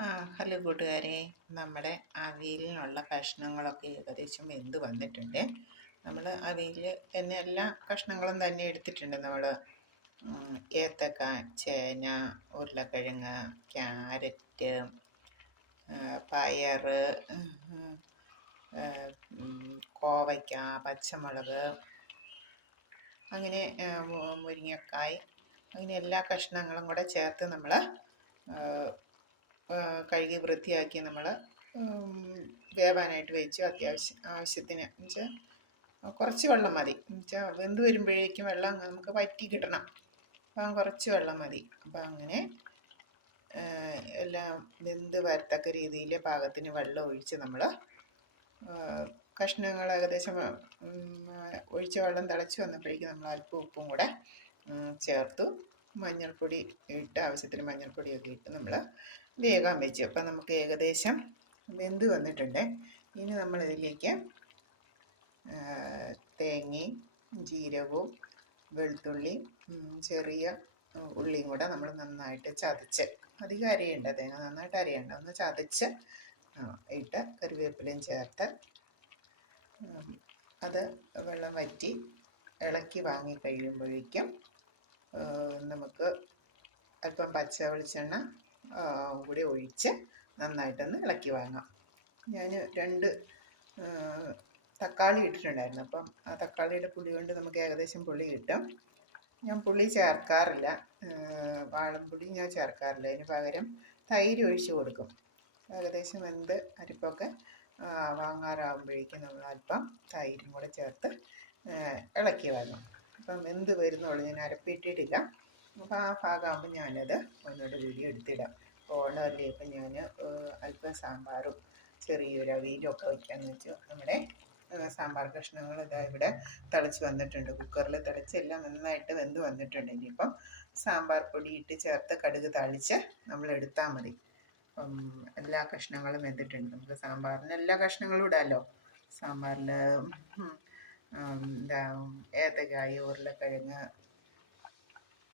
ആ ഹലോ കൂട്ടുകാരെ, നമ്മുടെ അവിയലിനുള്ള കഷ്ണങ്ങളൊക്കെ ഏകദേശം വെന്ത് വന്നിട്ടുണ്ട്. നമ്മൾ അവിയൽ തന്നെ എല്ലാ കഷ്ണങ്ങളും തന്നെ എടുത്തിട്ടുണ്ട്. നമ്മൾ ഏത്തക്ക, ചേന, ഉരുളക്കിഴങ്ങ്, ക്യാരറ്റ്, പയറ്, കോവയ്ക്ക, പച്ചമുളക്, അങ്ങനെ മുരിങ്ങക്കായ്, അങ്ങനെ എല്ലാ കഷ്ണങ്ങളും കൂടെ ചേർത്ത് നമ്മൾ കഴുകി വൃത്തിയാക്കി നമ്മൾ വേവാനായിട്ട് വെച്ചു. ആവശ്യത്തിന് എന്നുവെച്ചാൽ കുറച്ച് വെള്ളം മതി. എന്നുവെച്ചാൽ വെന്ത് വരുമ്പോഴേക്കും വെള്ളം നമുക്ക് വറ്റി കിട്ടണം. അപ്പം കുറച്ച് വെള്ളം മതി. അപ്പം അങ്ങനെ എല്ലാം വെന്ത് വരത്തക്ക രീതിയിൽ പാകത്തിന് വെള്ളം ഒഴിച്ച് നമ്മൾ കഷ്ണങ്ങൾ ഏകദേശം ഒഴിച്ച വെള്ളം തിളച്ച് വന്നപ്പോഴേക്കും നമ്മൾ അല്പം ഉപ്പും കൂടെ ചേർത്തു. മഞ്ഞൾപ്പൊടി ഇട്ട്, ആവശ്യത്തിന് മഞ്ഞൾപ്പൊടിയൊക്കെ ഇട്ട് നമ്മൾ വേഗം വെച്ചു. അപ്പം നമുക്ക് ഏകദേശം വെന്ത് വന്നിട്ടുണ്ട്. ഇനി നമ്മളിതിലേക്ക് തേങ്ങയും ജീരകവും വെളുത്തുള്ളി, ചെറിയ ഉള്ളിയും കൂടെ നമ്മൾ നന്നായിട്ട് ചതച്ച്, അധികം അരിയണ്ട, തേങ്ങ നന്നായിട്ട് അരിയണ്ട, ഒന്ന് ചതച്ച് ഇട്ട് കറിവേപ്പിലയും ചേർത്ത് അത് വെള്ളം വറ്റി ഇളക്കി വാങ്ങി കഴിയുമ്പോഴേക്കും നമുക്ക് അല്പം പച്ച വെളിച്ചെണ്ണ കൂടി ഒഴിച്ച് നന്നായിട്ടൊന്ന് ഇളക്കി വാങ്ങാം. ഞാൻ 2 തക്കാളി ഇട്ടിട്ടുണ്ടായിരുന്നു. അപ്പം ആ തക്കാളിയുടെ പുളി കൊണ്ട് നമുക്ക് ഏകദേശം പുളി കിട്ടും. ഞാൻ പുളി ചേർക്കാറില്ല, വാളൻപുളി ഞാൻ ചേർക്കാറില്ല. അതിന് പകരം തൈര് ഒഴിച്ച് കൊടുക്കും. ഏകദേശം വെന്ത് അരിപ്പൊക്കെ വാങ്ങാറാകുമ്പോഴേക്കും നമ്മൾ അല്പം തൈരും കൂടെ ചേർത്ത് ഇളക്കി വാങ്ങും. അപ്പം വെന്ത് വരുന്നുള്ളൂ, ഞാൻ അരപ്പിട്ടിട്ടില്ല. അപ്പോൾ ആ ഭാഗമാകുമ്പോൾ ഞാനത് ഒന്നുകൂടെ വീഡിയോ എടുത്തിടാം. ഓണമല്ലേ, അപ്പം ഞാൻ അല്പം സാമ്പാറും ചെറിയൊരു അവിയലും ഒക്കെ വയ്ക്കാമെന്ന് വെച്ചു. നമ്മുടെ സാമ്പാർ കഷ്ണങ്ങൾ ഇതാ ഇവിടെ തിളച്ച് വന്നിട്ടുണ്ട്. കുക്കറിൽ തിളച്ച് എല്ലാം നന്നായിട്ട് വെന്ത് വന്നിട്ടുണ്ട്. ഇനിയിപ്പം സാമ്പാർ പൊടി ഇട്ട് ചേർത്ത് കടുക് താളിച്ച് നമ്മൾ എടുത്താൽ മതി. അപ്പം എല്ലാ കഷ്ണങ്ങളും വെന്തിട്ടുണ്ട്. നമുക്ക് സാമ്പാറിന് എല്ലാ കഷ്ണങ്ങളും ഇടാമല്ലോ. സാമ്പാറിൽ ഏത്തക്കായ, ഉരുളക്കിഴങ്ങ്,